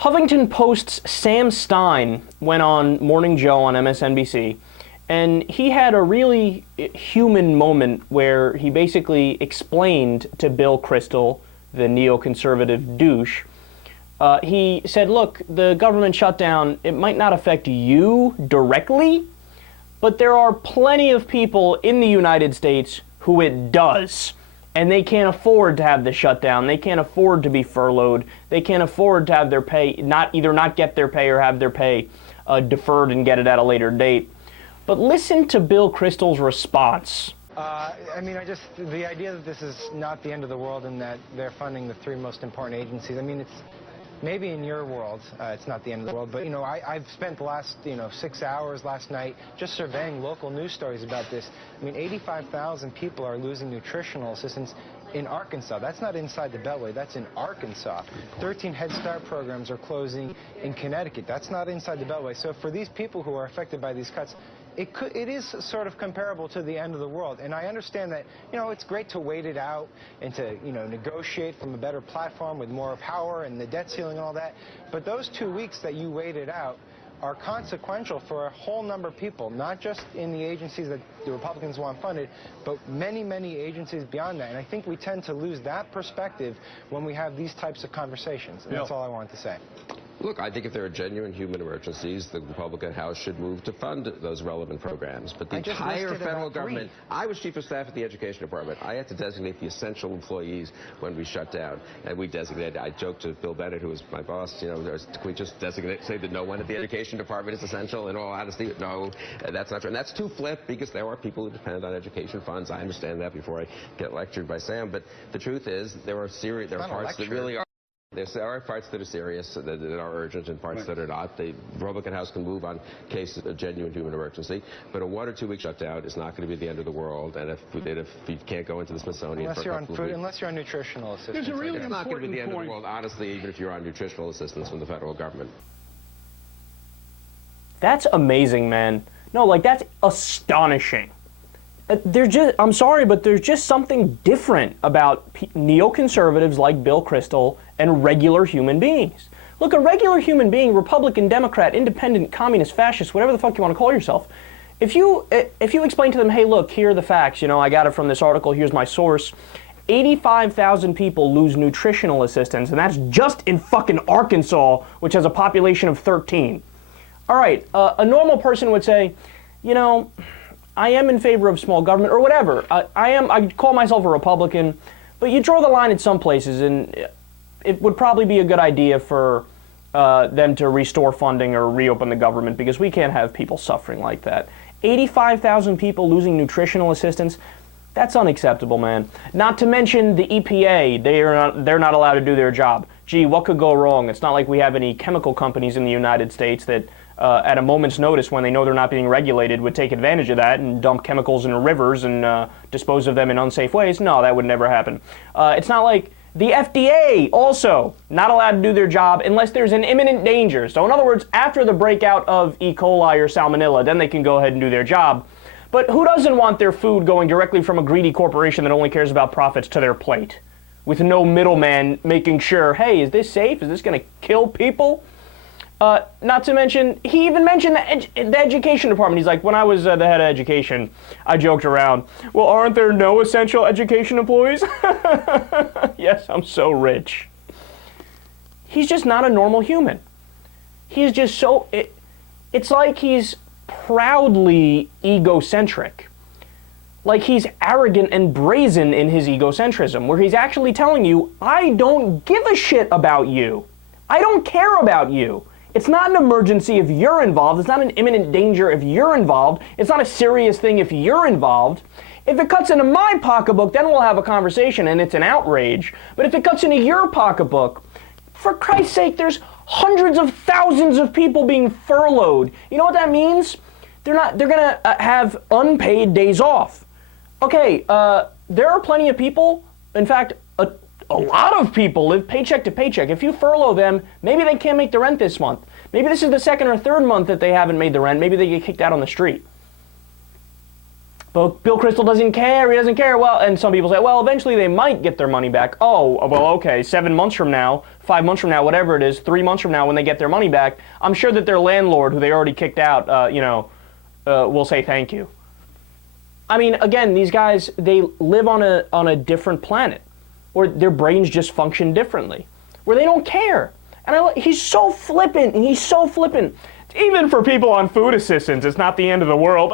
Huffington Post's Sam Stein went on Morning Joe on MSNBC, and he had a really human moment where he basically explained to Bill Kristol, the neoconservative douche, he said, look, the government shutdown, it might not affect you directly, but there are plenty of people in the United States who it does. And they can't afford to have the shutdown. They can't afford to be furloughed. They can't afford to have their pay, either not get their pay or have their pay deferred and get it at a later date. But listen to Bill Kristol's response. The idea that this is not the end of the world and that they're funding the three most important agencies, it's maybe in your world, it's not the end of the world, but, I've spent the last, 6 hours last night just surveying local news stories about this. 85,000 people are losing nutritional assistance in Arkansas. That's not inside the Beltway, that's in Arkansas. 13 Head Start programs are closing in Connecticut. That's not inside the Beltway. So for these people who are affected by these cuts, it is sort of comparable to the end of the world. And I understand that, it's great to wait it out and to, negotiate from a better platform with more power and the debt ceiling and all that. But those 2 weeks that you waited out are consequential for a whole number of people, not just in the agencies that the Republicans want funded, but many, many agencies beyond that. And I think we tend to lose that perspective when we have these types of conversations. And that's all I wanted to say. Look, I think if there are genuine human emergencies, the Republican House should move to fund those relevant programs. But the entire federal government, I was chief of staff at the Education Department. I had to designate the essential employees when we shut down. And we designated, I joked to Bill Bennett, who was my boss, can we just say that no one at the Education Department is essential? In all honesty, no, that's not true. And that's too flip because there are people who depend on education funds. I understand that before I get lectured by Sam. But the truth is, there are parts that really are. There are parts that are serious, that are urgent, and parts that are not. The Republican House can move on cases of genuine human emergency, but a 1 or 2 week shutdown is not going to be the end of the world. And if you can't go into the Smithsonian unless you're on food, unless you're on nutritional assistance, it's not going to be the end of the world, honestly, even if you're on nutritional assistance from the federal government. That's amazing, man. No, that's astonishing. I'm sorry, but there's just something different about neoconservatives like Bill Kristol and regular human beings. Look, a regular human being, Republican, Democrat, Independent, Communist, Fascist, whatever the fuck you want to call yourself, if you explain to them, hey, look, here are the facts, I got it from this article, here's my source, 85,000 people lose nutritional assistance, and that's just in fucking Arkansas, which has a population of 13. All right, a normal person would say, I am in favor of small government, or whatever. I call myself a Republican, but you draw the line at some places, and it would probably be a good idea for them to restore funding or reopen the government, because we can't have people suffering like that. 85,000 people losing nutritional assistance, that's unacceptable, man. Not to mention the EPA, they're not allowed to do their job. Gee, what could go wrong? It's not like we have any chemical companies in the United States that at a moment's notice, when they know they're not being regulated, would take advantage of that and dump chemicals in rivers and dispose of them in unsafe ways. No, that would never happen. It's not like the FDA also not allowed to do their job unless there's an imminent danger. So in other words, after the breakout of E. coli or salmonella, then they can go ahead and do their job. But who doesn't want their food going directly from a greedy corporation that only cares about profits to their plate, with no middleman making sure, hey, is this safe? Is this going to kill people? Not to mention, he even mentioned the education department. He's like, when I was the head of education, I joked around, well, aren't there no essential education employees? Yes, I'm so rich. He's just not a normal human. He's just so, it's like he's proudly egocentric. Like he's arrogant and brazen in his egocentrism, where he's actually telling you, I don't give a shit about you. I don't care about you. It's not an emergency if you're involved. It's not an imminent danger if you're involved. It's not a serious thing if you're involved. If it cuts into my pocketbook, then we'll have a conversation and it's an outrage. But if it cuts into your pocketbook, for Christ's sake, there's hundreds of thousands of people being furloughed. You know what that means? They're gonna have unpaid days off. Okay, there are plenty of people, in fact, a lot of people live paycheck to paycheck. If you furlough them, maybe they can't make the rent this month. Maybe this is the second or third month that they haven't made the rent. Maybe they get kicked out on the street. but Bill Kristol doesn't care, he doesn't care. Well, and some people say, well, eventually they might get their money back. Oh, well, okay, 7 months from now, 5 months from now, whatever it is, 3 months from now when they get their money back, I'm sure that their landlord, who they already kicked out, will say thank you. I mean, again, these guys, they live on a different planet, where their brains just function differently, where they don't care. And he's so flippant, and he's so flippant. Even for people on food assistance, it's not the end of the world.